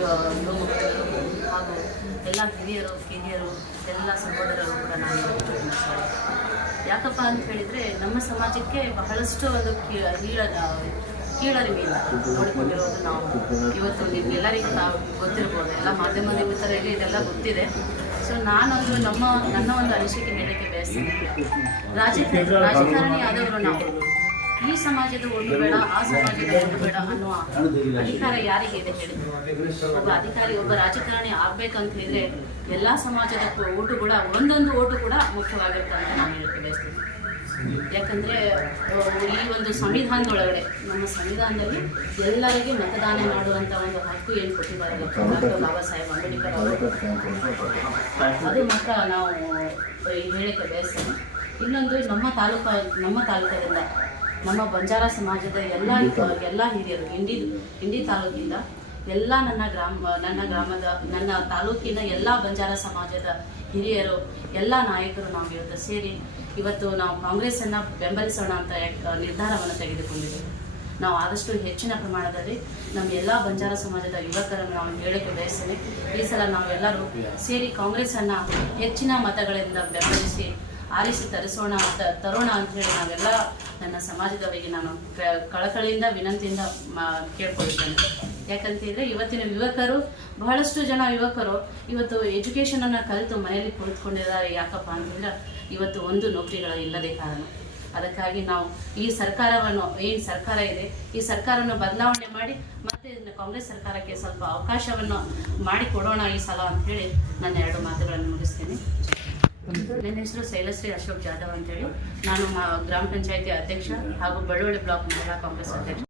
ಯುವ ಮುಖಂಡರು ಹಾಗೂ ಎಲ್ಲ ಹಿರಿಯರು ಕಿರಿಯರು ಎಲ್ಲ ಸಹೋದರರು ಕೂಡ ನಾನು ಮಾತಾಡ್ತಾರೆ. ಯಾಕಪ್ಪ ಅಂತ ಹೇಳಿದರೆ ನಮ್ಮ ಸಮಾಜಕ್ಕೆ ಬಹಳಷ್ಟು ಒಂದು ಕೀಳರಿಮೆಯಿಂದ ನೋಡಿಕೊಂಡಿರೋದು ನಾವು ಇವತ್ತು ನಿಮ್ಗೆಲ್ಲರಿಗೂ ನಾವು ಗೊತ್ತಿರ್ಬೋದು, ಎಲ್ಲ ಮಾಧ್ಯಮ ನಿಮಿತ್ತರಲ್ಲಿ ಇದೆಲ್ಲ ಗೊತ್ತಿದೆ. ಸೊ ನಾನೊಂದು ನನ್ನ ಒಂದು ಅನಿಸಿಕೆ ಹೇಳಕ್ಕೆ ಬಯಸ್ತೀನಿ. ರಾಜಕಾರಣಿ ಆದವರು ನಾವು ಈ ಸಮಾಜದ ಓಟು ಬೇಡ, ಆ ಸಮಾಜದ ಓಟು ಬೇಡ ಅನ್ನುವ ಅಧಿಕಾರ ಯಾರಿಗೆ ಇದೆ ಹೇಳಿ? ಒಬ್ಬ ಅಧಿಕಾರಿ, ಒಬ್ಬ ರಾಜಕಾರಣಿ ಆಗ್ಬೇಕಂತ ಹೇಳಿದ್ರೆ ಎಲ್ಲ ಸಮಾಜದ ಓಟು ಕೂಡ ಒಂದೊಂದು ಓಟು ಕೂಡ ಮುಖ್ಯವಾಗಿರುತ್ತೆ ಅಂತ ನಾನು ಹೇಳಕ್ಕೆ ಬಯಸ್ತೀನಿ. ಯಾಕಂದರೆ ಈ ಒಂದು ಸಂವಿಧಾನದೊಳಗಡೆ, ನಮ್ಮ ಸಂವಿಧಾನದಲ್ಲಿ ಎಲ್ಲರಿಗೂ ಮತದಾನ ಮಾಡುವಂಥ ಒಂದು ಹಕ್ಕು ಏನು ಕೊಟ್ಟಿದ್ದಾರಲ್ಲ ಡಾಕ್ಟರ್ ಬಾಬಾ ಸಾಹೇಬ್ ಅಂಬೇಡ್ಕರ್ ಅವರು, ಅದು ಮಾತ್ರ ನಾವು ಹೇಳಕ್ಕೆ ಬಯಸ್ತೇನೆ. ಇನ್ನೊಂದು ನಮ್ಮ ತಾಲೂಕದಿಂದ ನಮ್ಮ ಬಂಜಾರ ಸಮಾಜದ ಎಲ್ಲ ಹಿರಿಯರು ಇಂಡಿ ತಾಲೂಕಿಂದ ಎಲ್ಲ ನನ್ನ ತಾಲೂಕಿನ ಎಲ್ಲ ಬಂಜಾರ ಸಮಾಜದ ಹಿರಿಯರು ಎಲ್ಲ ನಾಯಕರು ನಾವು ಇವತ್ತು ಸೇರಿ ಇವತ್ತು ನಾವು ಕಾಂಗ್ರೆಸ್ಸನ್ನು ಬೆಂಬಲಿಸೋಣ ಅಂತ ನಿರ್ಧಾರವನ್ನು ತೆಗೆದುಕೊಂಡಿದ್ದೇವೆ. ನಾವು ಆದಷ್ಟು ಹೆಚ್ಚಿನ ಪ್ರಮಾಣದಲ್ಲಿ ನಮ್ಮ ಎಲ್ಲ ಬಂಜಾರ ಸಮಾಜದ ಯುವಕರನ್ನು ನಾವು ಹೇಳೋಕ್ಕೆ ಬಯಸ್ತೇನೆ. ಈ ಸಲ ನಾವೆಲ್ಲರೂ ಸೇರಿ ಕಾಂಗ್ರೆಸ್ಸನ್ನು ಹೆಚ್ಚಿನ ಮತಗಳಿಂದ ಬೆಂಬಲಿಸಿ ಆರಿಸಿ ತರೋಣ ಅಂಥೇಳಿ ನಾವೆಲ್ಲ ನನ್ನ ಸಮಾಜದವರಿಗೆ ನಾನು ಕಳಕಳಿಯಿಂದ ವಿನಂತಿಯಿಂದ ಕೇಳ್ಕೊಳ್ತೇನೆ. ಯಾಕಂತೇಳಿದರೆ ಇವತ್ತಿನ ಯುವಕರು, ಬಹಳಷ್ಟು ಜನ ಯುವಕರು ಇವತ್ತು ಎಜುಕೇಷನನ್ನು ಕಲಿತು ಮನೆಯಲ್ಲಿ ಕುಳಿತುಕೊಂಡಿದ್ದಾರೆ. ಯಾಕಪ್ಪ ಅಂತಂದ್ರೆ ಇವತ್ತು ಒಂದು ನೌಕರಿಗಳು ಇಲ್ಲದೆ ಕಾರಣ. ಅದಕ್ಕಾಗಿ ನಾವು ಈ ಸರ್ಕಾರವನ್ನು, ಏನು ಸರ್ಕಾರ ಇದೆ, ಈ ಸರ್ಕಾರವನ್ನು ಬದಲಾವಣೆ ಮಾಡಿ ಮತ್ತೆ ಕಾಂಗ್ರೆಸ್ ಸರ್ಕಾರಕ್ಕೆ ಸ್ವಲ್ಪ ಅವಕಾಶವನ್ನು ಮಾಡಿಕೊಡೋಣ ಈ ಸಲ ಅಂಥೇಳಿ ನನ್ನ 2 ಮಾತುಗಳನ್ನು ಮುಗಿಸ್ತೇನೆ. ನನ್ನ ಹೆಸರು ಶೈಲಶ್ರೀ ಅಶೋಕ್ ಜಾಧವ್ ಅಂತೇಳಿ. ನಾನು ಗ್ರಾಮ ಪಂಚಾಯತಿ ಅಧ್ಯಕ್ಷ ಹಾಗೂ ಬಳ್ಳೊಳ್ಳಿ ಬ್ಲಾಕ್ ಮಹಿಳಾ ಕಾಂಗ್ರೆಸ್ ಅಧ್ಯಕ್ಷ.